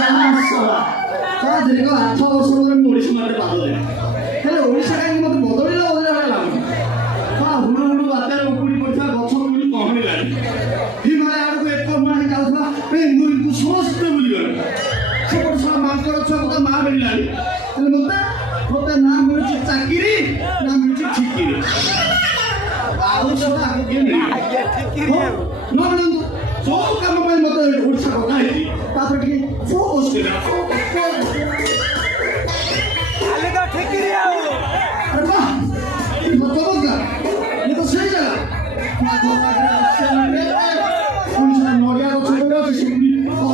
ତା ଦୀର୍ଘ 8 ବର୍ଷ ପରେ ମୁଁ ଓଡ଼ିଶା ମାଟିରେ ପାଦ ଦେଲି। ହେଲେ ଓଡ଼ିଶା କାହିଁକି ମୋତେ ବଦଳିଲା ଭଳିଆ ଲାଗୁନି। ହୁଡ଼ୁ ହୁଡ଼ୁ ବାତ୍ୟାରେ ଉପୁଡ଼ି ପଡ଼ିଥିବା ଗଛ କୋଉଠି କମିଲାଣି। ହିମାଳୟ ଆଡ଼କୁ ଏକମା ହେଇ ଯାଉଥିବା ପେଙ୍ଗୁଇନକୁ ସମସ୍ତେ ବୁଲିଗଲେ। ସେପଟେ ସବୁ ମାଙ୍କଡ଼ ଛୁଆକୁ ତା ମା ମିଳିଲାଣି। ହେଲେ ମୋତେ ନା ମିଳୁଛି ଚାକିରି ନା ମିଳୁଛି ଠିକିରି। ଆଉ ସେଟା ଆଗକୁ କିଏ ମିଳିବ? ନ ମିଳନ୍ତୁ ଯୋଉ କାମ ପାଇଁ ମୋତେ ଓଡ଼ିଶା କଥା ହେଇଛି ତାପରେ ଟିକେ ଫୋକସ୍ କରିବା। अरे वाह चमत्कार ये तो सही जगह नड़िया गछ घर में तो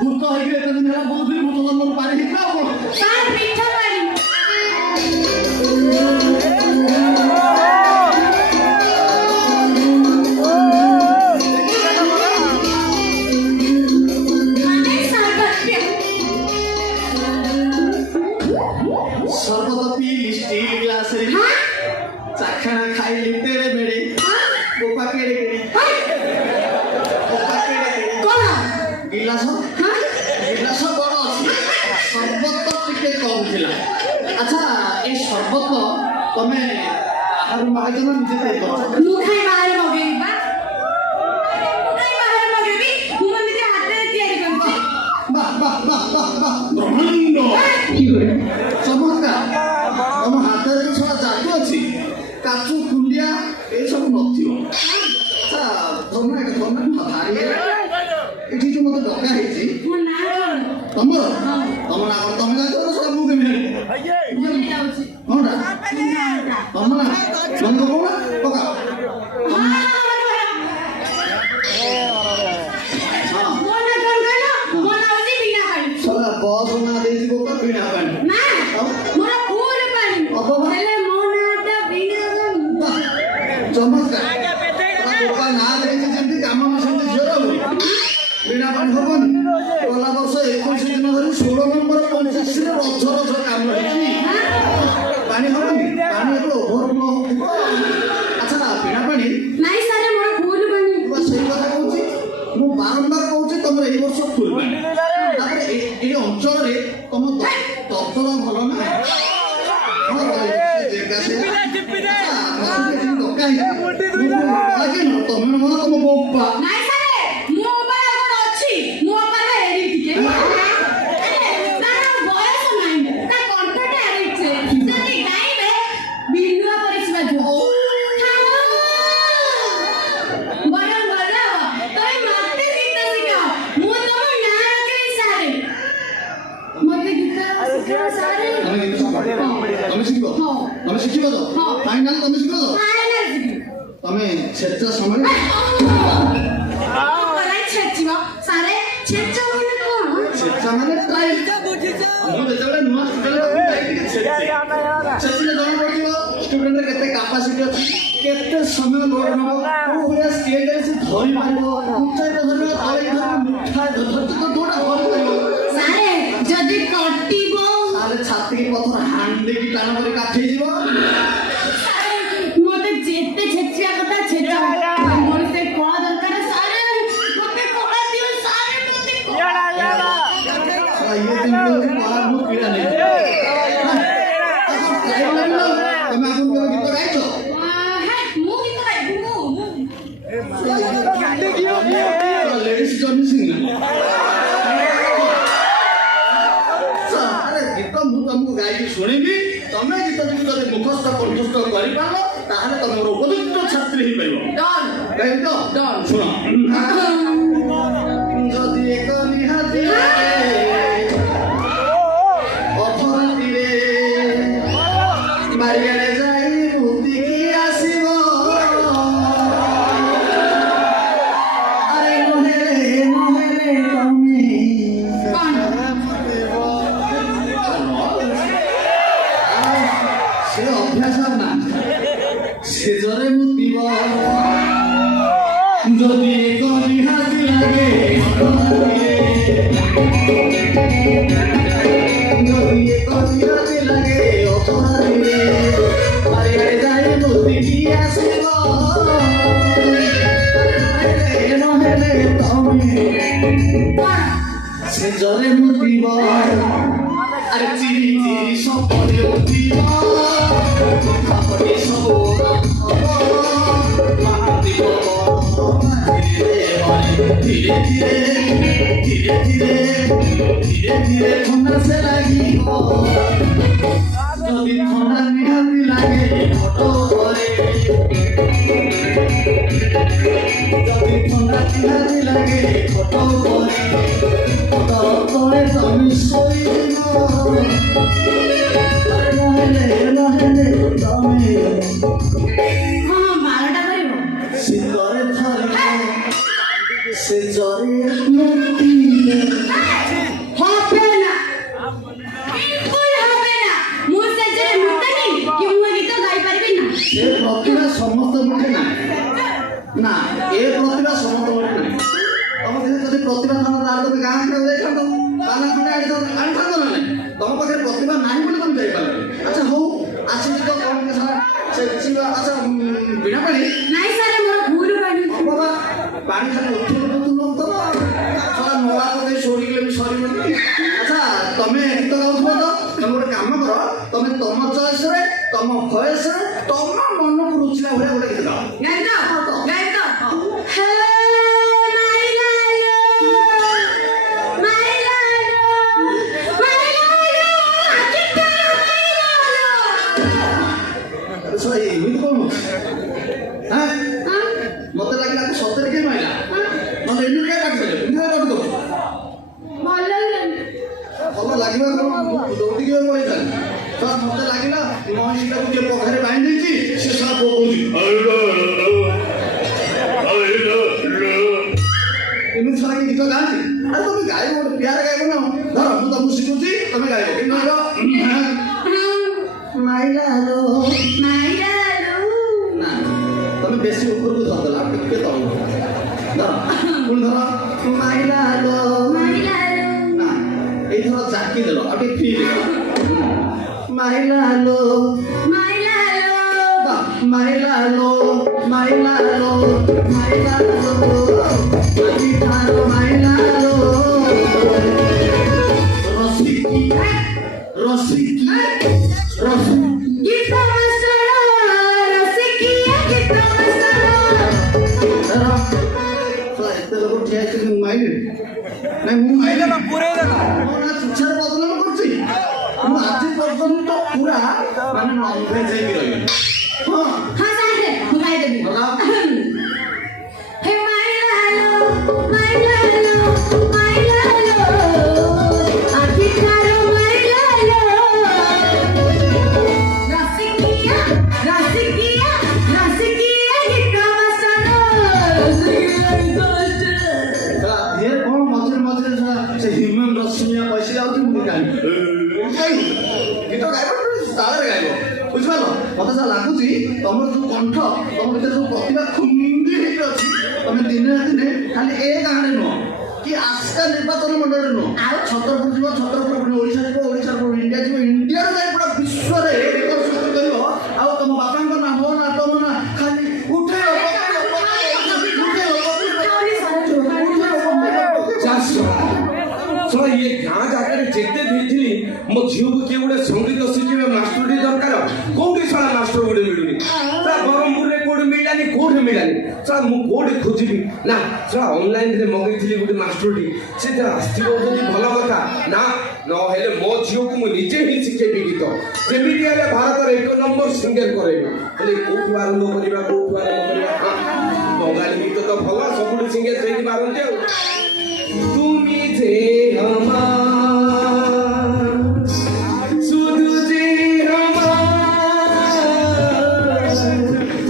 ଭୂତ ହେଇକି ଏତେ ଦିନ ହେଲା ବୁଲୁଥିଲି ଭୂତ ଜନ୍ମରୁ ପାରି ହେଇଥିଲା ଆଉ କଣ? ସାର୍ ପିଠା ପାଣି ମାନେ ସର୍ବତ୍ୟ ସର୍ବତ ପିଇଲି ଷ୍ଟିଲ ଗ୍ଲାସରେ ଚାଖଣା ଖାଇଲି ତେড়େ ବେড়େ ବୋପା କେড়େ କେড়େ ବୋପା କେড়େ କେড়େ କଣ ଗିଲାସ ଗିଲାସ ବଡ଼ ଅଛି ସର୍ବତ ଟିକେ କମ୍ ଥିଲା। ଆଚ୍ଛା ଏଇ ସର୍ବତ ତମେ ବାହାରୁ ମାଗିଛ ନା ନିଜେ ତିଆରି କରିଛ? ମୁଁ ଖାଇ ବାହାରେ ମଗେଇବି ବା ମୁଁ ଖାଇ ବାହାରେ ମଗେଇବି ମୁଁ ନିଜେ ହାତରେ ତିଆରି କରିଛି। ବାଃ ବାଃ ବାଃ ବାଃ ବାଃ ବ୍ରହ୍ମାଣ୍ଡ ଚମତ୍କାର। ତମ ହାତରେ ଯୋଉ ସବୁ ଜାଦୁ ଅଛି କାଚୁ କୁଣ୍ଡିଆ ଏସବୁ ନଥିବ। ଆଚ୍ଛା ତମେ ଭାରି ଏଠି ଯୋଉ ମତେ ଡକା ହେଇଛି ମୋ ନାଁ କଣ ତମର ତମ ନାଁ କଣ? ତମେ ଜାଣିଛ ନା ସେଟା ମୁଁ କେମିତି ଜାଣିବି? ଭୁଲି ଯାଉଛି କଣଟା ତମ ନାଁ ମନେ ପକଉନା ପକା। ମୋ ନାଁ କଣ କହିଲ ମୋ ନାଁ ହଉଛି ବିନା ପାଣି ସଲା ବସ୍ ନାଁ ଦେଇଛି ବୋପା ବିଣା ପାଣି। ନା ମୋର ଫୁଲ ପାଣି ହେଲେ ମୋ ନାଁଟା ବିନା ପାଣି ଚମତ୍କାର। ବୋପା ନାଁ ଦେଇଛି ଯେମିତି କାମ ସେମିତି ଝିଅର ହୁଏ ବିଣା ପାଣି ହବନି। ଗଲା ବର୍ଷ 21 ଦିନ ଧରି 16 ନମ୍ବର 25ରେ ରଜ ରଜ କାମ ହେଇଛି ପାଣି ହବନି। ପାଣି ଏବେ ଓଭରଫ୍ଲୋ ହଉଥିବ। ଆଚ୍ଛା ବିଣା ପାଣି ନାଇଁ ସାର୍ ମୋର ଫୁଲ ପାଣି ମୁଁ ସେଇ କଥା କହୁଛି। ମୁଁ ବାରମ୍ବାର କହୁଛି ତମର ଏଇ ବର୍ଷ ଫୁଲ ପାଣି। ତାପରେ ଏଇ ଅଞ୍ଚଳରେ ତମ ଦର୍ଶନ ଭଲ ନା ହଁ ଜାଗା ସେ ତମେ ମନ ତମ ବୋପା ନାଇଁ ସାର୍ ମୋ ଉପରେ ଆଉ କଣ ଅଛି ମୋ ଉପରେ ଏରି ଟିକେ ତାର ବୟସ ନାହିଁ ତା କଣ୍ଠଟା ଏରିଛି ଯଦି ଗାଇବେ ବିଲୁଆ ପରିସ୍ବା ଯିବ ବଡ଼ ବଡ଼ ତମେ ମତେ ଗୀତ ଶିଖାଅ ମୁଁ ତମ ନାଁ ରଖିବି ସାର୍ ମତେ ଗୀତ ଶିଖାଅ ସାର୍ ତମେ ଶିଖିବ ହଁ। ତମେ ଶିଖିବ ତ ହଁ। ଫାଇନାଲ ତମେ ଶିଖିବ ତ ଫାଇନାଲ ଶିଖିବି ତମେ ଛେଚା ସମୟ ଛେଚିବ ସାରେ ଛେଚ ମାନେ କଣ ଛେଚା ମାନେ ଟ୍ରାଇ ମୁଁ ଯେତେବେଳେ ନୂଆ ଷ୍ଟୁଡେଣ୍ଟ ଛେଚିଲେ ଜଣା ପଡ଼ିବ ଷ୍ଟୁଡେଣ୍ଟର କେତେ କାପାସିଟି ଅଛି କେତେ ସମୟ ଲୋଡ ନବ କୋଉ ଭଳିଆ ସ୍କେଲରେ ସେ ଧରି ପାରିବ ଉଚ୍ଚାଇତ ଧରିବ ତଳେ ଧରିବ ମୁଠା ଧରିବ ଯୋଉଟା ଧରିପାରିବ ସାରେ ଯଦି କଟିବ ତାହେଲେ ଛାତିକି ପଥର ହାଣ୍ଡିକି ଟାଣ କରି କାଠେଇଯିବ। ସାରେ ମତେ ଯେତେ ଛେଚିବା କଥା ଛେଚ ମୋର ସେ କଳା ଦରକାର ସାରେ ମତେ କଳା ଦିଅ ସାରେ ମତେ କଳା ଇଏ ଯେମିତି କଳା ମୁଁ ପୀଡ଼ା ନେଇ ତମେ ଆଗରୁ କେବେ ଗୀତ ଗାଇଛ? ମୁଁ ଗୀତ ଗାଇବି ମୁଁ ଲେଡିଜ ଜର୍ନି ସିଙ୍ଗର ଗୀତ ମୁଁ ତମକୁ ଗାଇକି ଶୁଣିବି ତମେ ଗୀତ ଯଦି ମୁଖସ୍ଥ କଣ୍ଠସ୍ଥ କରିପାରିବ ତାହେଲେ ତମେ ମୋର ଉପଯୁକ୍ତ ଛାତ୍ରୀ ହେଇପାରିବ। ଡନ୍ ଗାଇବି ତ ଡନ୍ ଶୁଣ ଯଦି ଏକ ନିହାତି ଅଥରାତିରେ ବାରିଆଡ଼େ ଯାଇ ମୁତିକି ଆସିବ ଆରେ ନହେଲେ ତମେ କଣ ସେ ଅଭ୍ୟାସ ନା ସେ ଜରେ ମୁତିବ ଯଦି ଏକ ନିହାତି ଲାଗେ ଯଦି ଏକ ନିହାତି ଲାଗେ ଅପରାଧୀରେ ବାରିଆଡ଼େ ଯାଇ ମୁତିକି ଆସିବ ନହେଲେ ତମେ ସେ ଜରେ ମୁତିବ আরে চিরি চিরি সপনে উঠিব আপনি সব মাহাতিব ধীরে ধীরে ধীরে ধীরে ধীরে ধীরে ঠান্ডা সে লাগিব যদি ঠান্ডা নিহাতি লাগে ফটো করে যদি ঠান্ডা নিহাতি লাগে ফটো করে তারপরে তুমি শৈব নহেলে নহেলে তুমি ହଁ ବାରଟା କରିବ ଶୀତରେ ଥରିବ ସେ ଜରେ ମୁକ୍ତି ପ୍ରତିଭା ସମସ୍ତଙ୍କର ନାହିଁ ତମ ଦେହରେ ଯଦି ପ୍ରତିଭା ଥାନ୍ତା ତାହେଲେ ତମେ ଗାଁ ଖେଳ ଯାଇଥାନ୍ତ ପାଲା ଖଣ୍ଡେ ଆଣିଥାନ୍ତ ନା ନାହିଁ ତମ ପାଖରେ ପ୍ରତିଭା ନାହିଁ ବୋଲି ତମେ ଯାଇପାରିଲନି ଆଚ୍ଛା ହଉ ଆସିଛି ତ କ'ଣ ସେ ଆଚ୍ଛା ବିଣା ପାଣି ନାଇଁ ସାର୍ ମୋର ଭୁଲ ପାଣି ବାବା ପାଣି ଖାଲି ଉଠିଲେ ତ ସାରା ନଳା ପକେଇ ସରିଗଲେ ବି ସରିବନି ଆଚ୍ଛା ତମେ ଗୀତ ଗାଉଥିବ ତ ତମେ ଗୋଟେ କାମ କର ତମେ ତମ ଚଏସ୍ରେ ତମ ଭଏସ୍ରେ ତମ ମନକୁ ରୁଚିଲା ଭଳିଆ ଗୋଟେ ଗୀତ ଗାଅ ଗାଇ ତ ହେ ଏମିତି କଣ ମତେ ଲାଗିଲା ତୁ ସତରେ କିଏ ମାଇଲା ମତେ ଏମିତି କାଇଁ କାଟିଦେଲେ ଏମିତି କାଇଁ କାଟି ଦଉଛୁ ଭଲ ଲାଗିବା କଣ ଦୌଡ଼ିକି ପଳେଇଥାନ୍ତି ମତେ ଲାଗିଲା ମହିଷଟାକୁ କିଏ ପଖାରେ ବାନ୍ଧି ଦେଇଛି ସେ ସବ କହୁଛି ଏମିତି ଛଡ଼ା ଗୀତ ଗାଆନ୍ତି ଆରେ ତମେ ଗାଇବ ଗୋଟେ ପିଆରେ ଗାଇବ ନା ଧର ମୁଁ ତମକୁ ଶିଖୁଛି ତମେ ଗାଇବ କିନ୍ତୁ ମାଇଲାଲୋ ନା ତମେ ବେଶୀ ଉପରକୁ ଧରିଦେଲ ଆଉ ଟିକେ ତଳକୁ ଧର ପୁଣି ଧର ମାଇଲାଲୋ ନା ଏଇଥର ଜାକି ଦେଲ ଆଉ ଟିକେ ଫିଲ୍ ମାଇଲାଲୋ ମାଇଲାଲୋ ଆଜି ପର୍ଯ୍ୟନ୍ତ ପୁରା ମାନେ ନନଭେଜ ହେଇକି ରହିବେ हाँ साइड घुमाई देबी हे माइलालो आखि थारो माइलालो रसिकिया गीत बसनो ये कौन मझे से ह्यूमन रश्मिया पैसे जाऊँ मुझे गीत गाइब ताले गाइब बुझिपार मत जहाँ लगुच तुम जो कंठ तुम भर जो प्रतिभा खुंदी अच्छी तुम दिने दिने खाली ए गाँव में नुह कि आस्था निर्वाचन मंडल नुह छतरपुर जीव छतरपुर ओडिशा जीव ओडिशा इंडिया जीव इंडिया जाए पूरा विश्व में प्रदर्शन कर तुम बापा ना मो ना तुम ना खाली उठे ये गाँ जाकर जेते देती मो झील को किए गोटे संगीत शिखा मास्टर दरकार कौटी सारा मास्टर गोटे मिलूनी ब्रह्मपुर में कौटे मिलानी कौटे मिलानी सारा मुझे खोजी ना सारा ऑनलाइन रे मंगई गोटे मास्टर से आसो भल कथा ना नहे मो झील को मुझे ही शिखेबी गीत जमी भारत 1 नंबर सिंगर करे कौटू आरंभ करवा बंगाली गीत तो भल सब सिंगर से पारती তুমি যে আমার শুধু যে আমার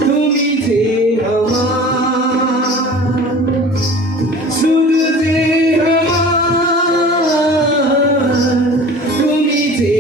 তুমি যে আমার শুধু যে আমার তুমি যে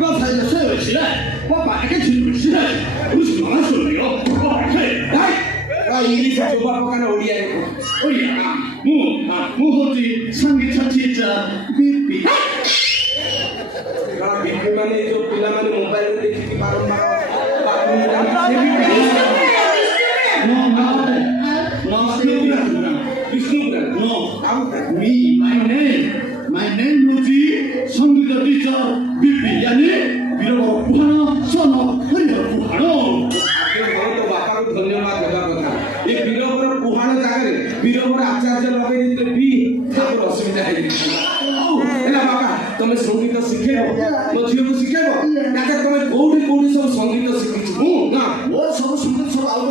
我拍的社会时代，我摆个军事时代，不是马上说的哟，我摆配来。ଇଂଲିଶ ଯୋବା ପକାନ ଓଡ଼ିଆରେ କୁହ। ଓଡ଼ିଆ ମୁଁ ହଉଛି ସଙ୍ଗୀତ ଟିଚର ବିପି। ବିପି ମାନେ ଏଇ ଯୋଉ ପିଲାମାନେ ମୋବାଇଲରେ ଦେଖିକି ବାରମ୍ବାର My name হচ্ছে সঙ্গীত টিচার বিপি यानी বীরবর পুহাণ সন হরিহর পুহাণ। ବାପାକୁ ଧନ୍ୟବାଦ ଦେବା କଥା। ଏ ବୀରବର ପୁହାଣ ଜାଗାରେ ବୀରବର ଆଚାର୍ଯ୍ୟ ଲଗେଇ ଦେଇଥିଲେ ବି ତାଙ୍କର ଅସୁବିଧା ହେଇଯାଇଥିଲା। ହେଲା ବାପା ତମେ ସଙ୍ଗୀତ ଶିଖେଇବ ମୋ ଝିଅକୁ ଶିଖେଇବ ତାକେ ତମେ କୋଉଠି କୋଉଠି ସବୁ ସଙ୍ଗୀତ ଶିଖିଛୁ? ମୁଁ ନା ମୋର ସବୁ ସଙ୍ଗୀତ ସବୁ ଆଉ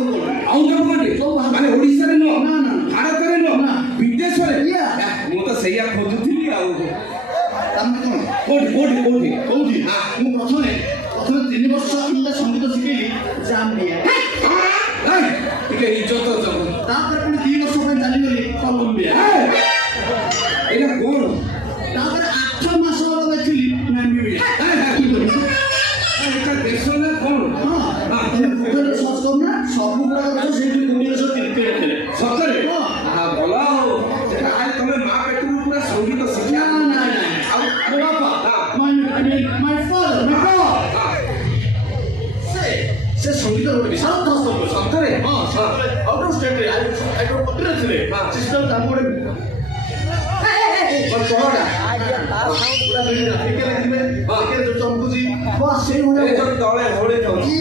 ଆଉ କେଉଁ କୋଉଠି ମାନେ ଓଡ଼ିଶାରେ ନୁହଁ ନା, ନା। ଭାରତରେ ନୁହଁ ନା। ବିଦେଶରେ Yeah. ମୁଁ ତ ସେଇଆ ଖୋଜୁଥିଲି ଆଉ ତାମାନେ କଣ କୋଉଠି କୋଉଠି କୋଉଠି କହୁଛି ମୁଁ ପ୍ରଥମେ 3 ବର୍ଷ ଖଣ୍ଡେ ସଙ୍ଗୀତ ଶିଖେଇଲି ଜାମ୍ବିଆ। ଟିକେ ଇଜ୍ଜତ ଦେବ। ତାପରେ ପୁଣି 2 ବର୍ଷ ପାଇଁ ଚାଲିଗଲି କଲମ୍ବିଆ। ଏଇଟା କଣ? ତାପରେ 8 ମାସ ରହିଥିଲି ନାମିବିଆ। ଏଇଟା ଦେଶ ନା କଣ? ତମେ ଗୁଗଲରେ ସର୍ଚ୍ଚ କରୁନା ସବୁ ଗୁଡ଼ାକ ସେଇଠି କୋଡ଼ିଏ ତିରିଶ ସତରେ ହଁ। ଭଲ ଆଉ ତାହେଲେ ତମେ ମା ପେଟରୁ ପୁରା ସଙ୍ଗୀତ ଶିକ୍ଷା ଆଉ ଆରେ ବାପା my father my God ସେ ସଙ୍ଗୀତ ଗୋଟେ ବିଶାଳ ଥସ୍ତ ସତରେ ଆଉଟ୍ ଅଫ୍ ଷ୍ଟେଟରେ ଆଇଡୋ ପତ୍ରରେ ଥିଲେ ସିଷ୍ଟର ତାଙ୍କୁ ଗୋଟେ କଣଟା ପୁରା ଟିକେ ଲେଖିବେ ଟିକେ ଯୋଉ ଚମକୁଛି ବାସ୍ ସେଇ ଭଳିଆ ଏ ଯୋଉ ତଳେ ହଳେ ଯାଉଛି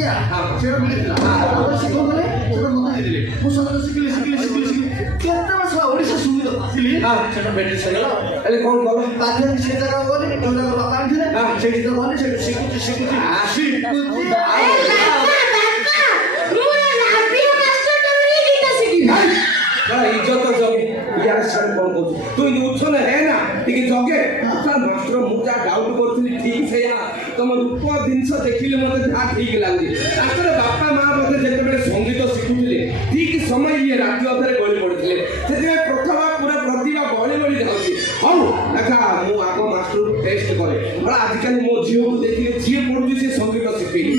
ସେଇଟା ମିଳିଥିଲା ଶିଖଉଥିଲେ ସେଟା ମତେ ଦେଇଥିଲେ ମୁଁ ସଙ୍ଗୀତ ଶିଖିଲି କେତେ ମାସ ଓଡ଼ିଶା ସଙ୍ଗୀତ ଆସିଲି ସେଟା ବ୍ରିଟିଶ ହେଇଗଲା। ହେଲେ କଣ କଲ? ତାପରେ ସେ ଜାଗାକୁ ଗଲି ଯୋଉ ଜାଗାରୁ ବାପା ଆଣିଥିଲେ ସେଇଠି ତ ଗଲି ସେଇଠି ଶିଖୁଛି इज्जत जगे यार सारे कौन कहू तू उछन है ना ठीक जगे सर मास्टर मुझा डाउट करथली ठीक से या तुम रूप जिनस देखिले मते धा ठीक लागली ताकर बापा मां मते जेते बेले संगीत शिखुथिले ठीक समय ये राति अधरे गली पड़थिले सेते प्रथम पूरा प्रतिभा गली जाउची हौ देखा मु आगो मास्टर टेस्ट करे बड़ा आजकल मो झियो को देखिले झिए पडुची से संगीत शिखेली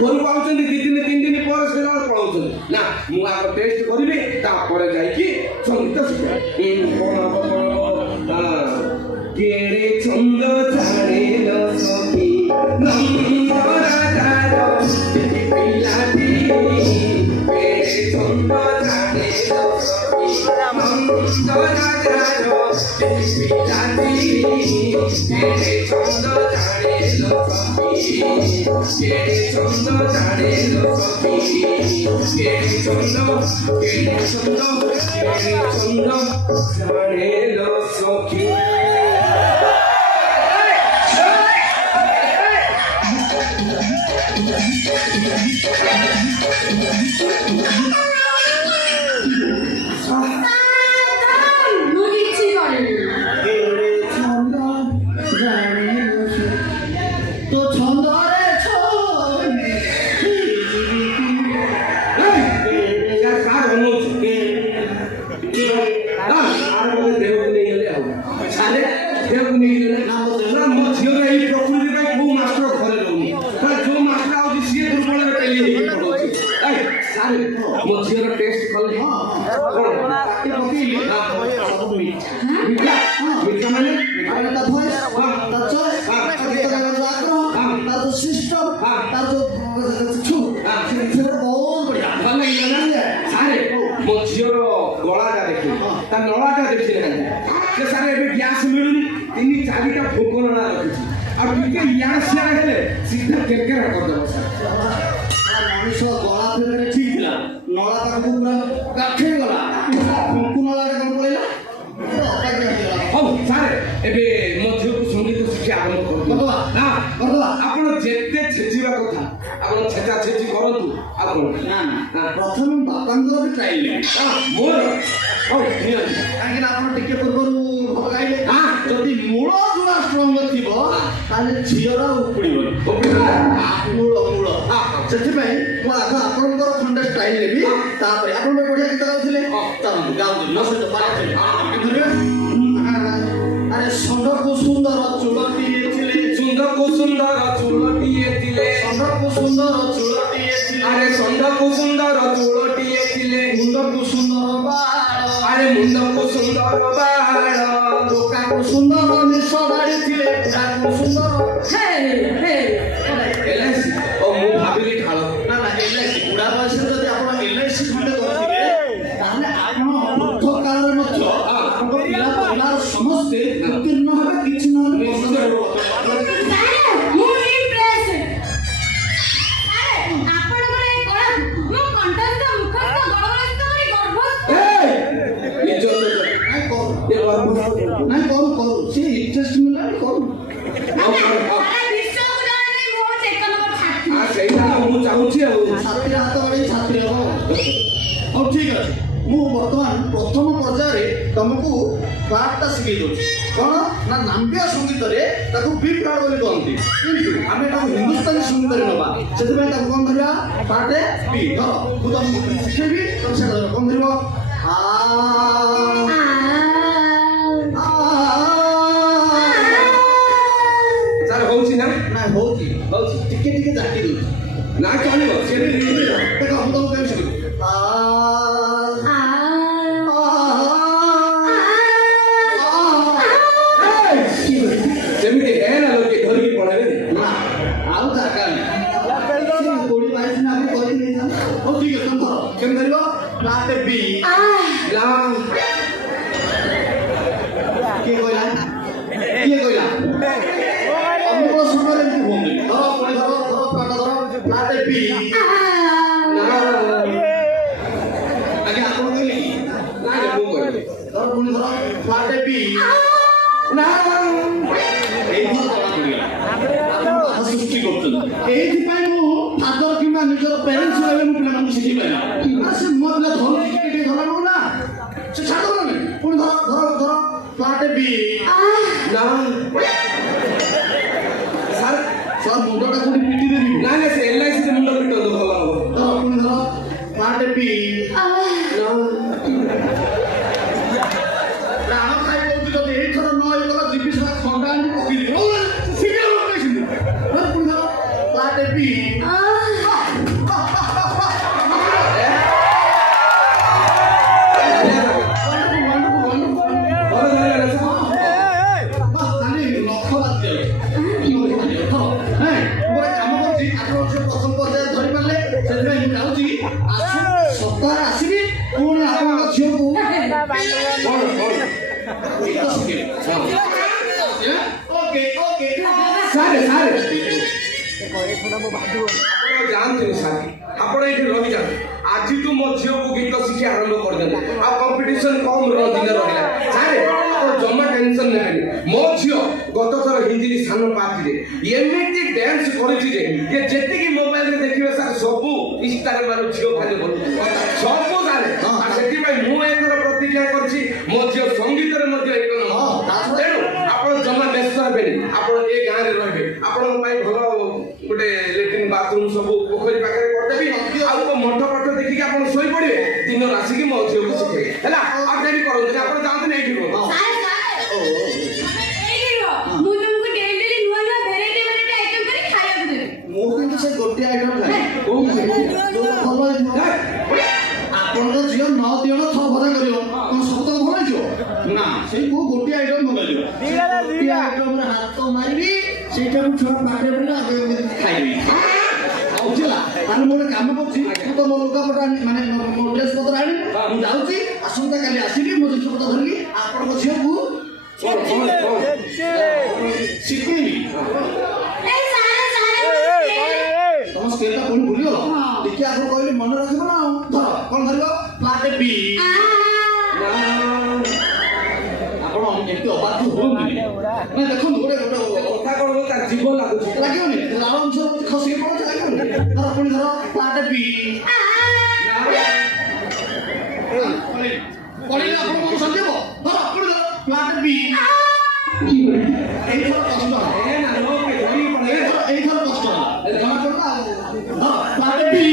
घर पाउछन 2 दिन 3 दिन पर से पळौछन ना मु आगो टेस्ट करिवे तापर जाई कि संगीत शिखे केरे छंद जाने न सकी नंबरा जानो पिलाटी केरे छंद जाने न सकी नंबरा जानो पिलाटी केरे छंद जाने न सकी केरे छंद जाने न सकी केरे छंद जाने न सकी তো ছন্দরে ମୋ ଝିଅର ଟେଷ୍ଟ କଲେ ମିଠା ମାନେ তার ভয়েস তার চয়েস তার সিস্টেম তার ছু সেটা বহুত বড়িয়া ଭଲ ଲାଗିଲା ସାରେ ମୋ ଝିଅର ଗଳାଟା ଦେଖିଲେ ତା ନଳାଟା ଦେଖିଲେ ସେ ସାରେ ଏବେ ଗ୍ୟାସ୍ ମିଳୁନି 3-4ଟା ଫୋକଣଣା ରଖିଛି ଆଉ ଟିକେ ଇଆଡେ ସିଆଡେ ହେଲେ ସିଧା କେକେରା କରିଦେବ ସାର୍ ମଣିଷ ଗଳା ଫେରେ ଠିକ ଥିଲା ନଳା ପାଖକୁ ପୁରା କାଠେଇ ଗଲା ଫୁଙ୍କୁ ନଳାଟା କଣ ପଳେଇଲା ହଉ ସାରେ ଏବେ ମୋ ଝିଅକୁ ସଙ୍ଗୀତ ଶିକ୍ଷା ଆରମ୍ଭ କରିଦେବା ଆପଣ ଯେତେ ଛେଚିବା କଥା ଆପଣ ଛେଚା ଛେଚି କରନ୍ତୁ ଆପଣ ନା ପ୍ରଥମେ ବାପାଙ୍କର ବି ଟ୍ରାଏଲ ନେବେ ମୋର ହଉ ନିଅନ୍ତୁ କାହିଁକିନା ଆପଣ ଟିକେ ପୂର୍ବରୁ ଗାଇଲେ ଯଦି ମୂଳ ଯୋଉଟା ଷ୍ଟ୍ରଙ୍ଗ ଥିବ ତାହେଲେ ଝିଅର ଉପୁଡ଼ିବନି ମୂଳ ସେଥିପାଇଁ ମୁଁ ଆଗ ଆପଣଙ୍କର ଖଣ୍ଡେ ଷ୍ଟାଇଲ ନେବି ତାପରେ ଆପଣ ବି ବଢିଆ ଗୀତ ଗାଉଥିଲେ ଚାଲନ୍ତୁ ଗାଉଥିଲେ ମୋ ସହିତ ପାରୁଥିଲେ ଆରେ ଷଣ୍ଢକୁ ସୁନ୍ଦର ଚୂଳଟିଏ ଥିଲେ ଷଣ୍ଢକୁ ସୁନ୍ଦର ଚୂଳଟିଏ ଥିଲେ ଷଣ୍ଢକୁ ସୁନ୍ଦର ଚୂଳଟିଏ ଥିଲେ ଆରେ ଷଣ୍ଢକୁ ସୁନ୍ଦର ଚୂଳଟିଏ ଥିଲେ ମୁଣ୍ଡକୁ ଆରେ ମୁଣ୍ଡକୁ ସୁନ୍ଦର ବାଳ ଟୋକାକୁ ସୁନ୍ଦର ନିଶ ବାଡ଼ିଥିଲେ ତାକୁ ସୁନ୍ଦର LIC ଓ ମୁଁ ଭାବିଲି ଢାଳ ନା ନା LIC ବୁଢ଼ା ବୟସରେ ଯଦି ଆପଣ LIC ଖଣ୍ଡେ କରିଥିବେ ତାହେଲେ ଆପଣ ବୃଦ୍ଧ କାଳରେ ମଧ୍ୟ ଆପଣଙ୍କ ପିଲା ପରିବାର ସମସ୍ତେ ଉତ୍ତୀର୍ଣ୍ଣ ହେବେ କିଛି ନହେଲେ ପସନ୍ଦ ହେବ। ମୁଁ ଇମ୍ପ୍ରେସ ଆରେ ଆପଣଙ୍କର ଏ କଳା ମୋ କଣ୍ଠସ୍ଥ ମୁଖସ୍ଥ ଗଳଗଳିତ କରି ଗର୍ଭସ୍ଥ ଇଜ୍ଜତ ନାଇଁ କରୁ ଏ ଗର୍ବ ନାଇଁ କରୁ କରୁ ସେ ଇଣ୍ଟରେଷ୍ଟ ମିଳିଲାନି କରୁ। ସାରା ବିଶ୍ୱକୁ ଜଣା ନାହିଁ ମୁଁ ହଉଛି ଏକ ନମ୍ବର ଛାତ୍ରୀ ସେଇଟା ତ ମୁଁ ଚାହୁଁଛି ଆଉ ଛାତ୍ରୀ ହାତ ବଢ଼େଇ ଛାତ୍ରୀ ହେବ। ହଉ ଠିକ ଅଛି ମୁଁ ବର୍ତ୍ତମାନ ପ୍ରଥମ ପର୍ଯ୍ୟାୟରେ ତମକୁ ପାଠଟା ଶିଖେଇ ଦଉଛି କ'ଣ ନା ନାମ୍ବିଆ ସଙ୍ଗୀତରେ ତାକୁ ବି ପ୍ରାଣ ବୋଲି କହନ୍ତି କିନ୍ତୁ ଆମେ ତାକୁ ହିନ୍ଦୁସ୍ତାନୀ ସଙ୍ଗୀତରେ ନେବା ସେଥିପାଇଁ ତାକୁ କ'ଣ ଧରିବା ପାଟେ ପି ଧର ମୁଁ ତମକୁ ଶିଖେଇବି ତମେ ସେଟା ଧର କ'ଣ ଧରିବ ଆ ସାର୍ ହଉଛି ନା ନାଇଁ ହଉଛି ହଉଛି ଟିକେ ଟିକେ ଜାକି ଦଉଛି ନା ଚଳିବ ସେ ବି ଦେଖ ମୁଁ ତମକୁ କେମିତି ଶିଖେଇବି ସେମିତି ହେ ନା ଲୋକେ ଧରିକି ପଳେଇବେ ନା ଆଉ ଦରକାର ନାହିଁ କୋଡ଼ି ବାଇଶ ନା ଆମେ କରିକି ନେଇଥାନ୍ତି ହଉ ଠିକ ଅଛି ତମେ ଧର କେମିତି ଧରିବ ପ୍ଲାଟେ ବି ନା କିଏ କହିଲା କିଏ କହିଲା ଅନୁକୂଳ ସମୟରେ ଏମିତି ହୁଅନ୍ତି ଧର ପୁଣି ଧର ଧର ପ୍ଲାଟ ଧର ପ୍ଲାଟେ ବି ନା ଆଜ୍ଞା ଆପଣ କହିଲେ କି ନା ମୁଁ କହିଲି ଧର ପୁଣି ଧର ପ୍ଲାଟେ ବି ନା ଏଇଠି ସୃଷ୍ଟି କରୁଛନ୍ତି ଏଇଥିପାଇଁ ମୁଁ ଫାଦର କିମ୍ବା ନିଜର ପ୍ୟାରେଣ୍ଟସ୍ ରହିଲେ ମୁଁ ପିଲାମାନଙ୍କୁ ଶିଖେଇ ପାରିବି ସେ ମୋ ପିଲା ଧରୁଛି ଟିକେ ଟିକେ ଧର ନବୁ ନା ସେ ଛାଡ଼ିଦେବନି ପୁଣି ଧର ଧର ଧର ପ୍ଲାଟେ ବି ନା ସାର୍ ସାର୍ ମୁଣ୍ଡଟା କୋଉଠି ପିଟି ଦେବି ନା ନା ସେ LIC ରେ ମୁଣ୍ଡ ପିଟନ୍ତୁ ଭଲ ହବ ଧର ପୁଣି ଧର ପ୍ଲାଟେ ବି ନା ପ୍ରାଣ ଖାଇ ଦଉଛି ଯଦି ଏଇଥର ନ ହେଇଗଲା ଯିବି ସାରା ଖଣ୍ଡା ଆଣି ପକେଇଦେବି ଶିଖିଲ ପକେଇଛନ୍ତି ପୁଣି ଧର ପ୍ଲାଟେ ବି ଭଲ ଧରିଗଲା ସାର୍ ଖାଲି ଲକ୍ଷ ବାଦ ଗୋଟେ କାମ କରୁଛି ଆପଣ ପ୍ରଥମ ପର୍ଯ୍ୟାୟରେ ଧରିପାରିଲେ ସେଥିପାଇଁ ମୁଁ ଯାଉଛି ସପ୍ତାହରେ ଆସିବି ପୁଣି ଆପଣଙ୍କ ଝିଅକୁ କଣ ଗୀତ ଶିଖେଇବି ଓକେ ଓକେ ସାର୍ ସାର୍ ଆପଣ ଜାଣନ୍ତୁନି ସାର୍ ଆପଣ ଏଇଠି ରହିଯାଆନ୍ତୁ ଆଜିଠୁ ମୋ ଝିଅକୁ ଗୀତ ଶିଖି ଆରମ୍ଭ କରିଦେଲେ ଆଉ କମ୍ପିଟିସନ କମ୍ ଦିନ ରହିଲା ସାର୍ ଆପଣ ଜମା ଟେନସନ ନେବେନି ମୋ ଝିଅ ଗତ ଥର ହିନ୍ଦୀ ସାନ ପାର୍ଟିରେ ଏମିତି ଡ୍ୟାନ୍ସ କରିଛି ଯେ ଯେତିକି ମୋବାଇଲରେ ଦେଖିବେ ସାର୍ ସବୁ ଇଷ୍ଟାରେ ମାରୁ ଝିଅ ଖାଲି ସବୁ ସାର୍ ସେଥିପାଇଁ ମୁଁ ଏଥର ପ୍ରତିଜ୍ଞା କରିଛି ମୋ ଝିଅ ସଙ୍ଗୀତରେ ମଧ୍ୟ ଏକ ତେଣୁ ଆପଣ ଜମା ବ୍ୟସ୍ତ ହେବେନି ଆପଣ ଏ ଗାଁରେ ରହିବେ ଆପଣଙ୍କ ପାଇଁ ଭଲ ଗୋଟେ ଲେଟ୍ରିନ୍ ବାଥରୁମ୍ ସବୁ ପୋଖରୀ ପାଖରେ କରିଦେବି ଆଉ ମଠ ପଠ ଦେଖିକି ଆପଣ ଶୋଇପଡ଼ିବେ ଦିନ ଆସିକି ମୋ ଝିଅକୁ ଶିଖେଇବେ ହେଲା ଆଉ ଡେରି କରନ୍ତୁନି ଆପଣ ଯାଆନ୍ତୁନି ଏଇଠି ରୁହ ମୁଁ ତୁମକୁ ଡେଲି ଡେଲି ନୂଆ ନୂଆ ଭେରାଇଟି ଆଇଟମ୍ କରି ଖାଇବାକୁ ଦେବି ମୁଁ କିନ୍ତୁ ସେ ଗୋଟିଏ ଆଇଟମ୍ ଖାଏ ଭଲ ହେଇଥିବ ଆପଣଙ୍କ ଝିଅ 9 ଦିନ 6 ଭଜା କରିବ କଣ ସପ୍ତାହ ଭଲ ହେଇଯିବ ନା ସେଇ କୋଉ ଗୋଟିଏ ଆଇଟମ୍ ଭଲ ହେଇଯିବ ଗୋଟିଏ ଆଇଟମ୍ରେ ହାତ ମାରିବି ସେଇଟାକୁ ଛୁଆ ପାଖରେ ପଡ଼ିଲେ ଆଗେ ଖାଇବି ବୁଝିଲା ତାହେଲେ ମୁଁ ଗୋଟେ କାମ କରୁଛି ମୁଁ ତ ମୋ ଲୁଗାପଟା ମାନେ ମୋ ଡ୍ରେସ୍ ପତ୍ର ଆଣି ମୁଁ ଯାଉଛି ଆସନ୍ତାକାଲି ଆସିବି ମୋ ଜିନିଷପତ୍ର ଧରିକି ଆପଣଙ୍କ ଝିଅକୁ ଶିଖେଇବି ତମ ସ୍କେଲଟା ପୁଣି ଭୁଲିଗଲ ଟିକେ ଆଗରୁ କହିଲି ମନେ ରଖିବ ନା ଆଉ ଧର କ'ଣ ଧରିବ ପ୍ଲାଟେ ବି ଆପଣ ଏମିତି ଅବାଧ୍ୟ ହୁଅନ୍ତୁନି ନା ଦେଖନ୍ତୁ ଗୋଟେ କଥା କଣ ତା ଜୀବ ଲାଗୁଛି ଲାଗିବନି ଲାଳ ଅଂଶ ଖସିକି ପଡ଼ୁଛି ଲାଗିବନି ଧର ପୁଣି ଧର ପ୍ଲାଟେ ବି ପଡ଼ିଲେ ଆପଣ ମନ ଶାନ୍ତି ହେବ ଧର ପୁଣି ଧର ପ୍ଲାଟେ ବି ଏଇଥର କଷ୍ଟ ଏଇଥର କଷ୍ଟ ଜଣା ପଡ଼ିଲା ଆଉ ଧର ପ୍ଲାଟେ ବି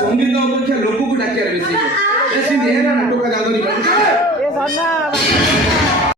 ସଙ୍ଗୀତ ଅପେକ୍ଷା ଲୋକକୁ ଡାକିବାର ବେଶୀ ବେଶୀ ଟୋକା ଜାଗରି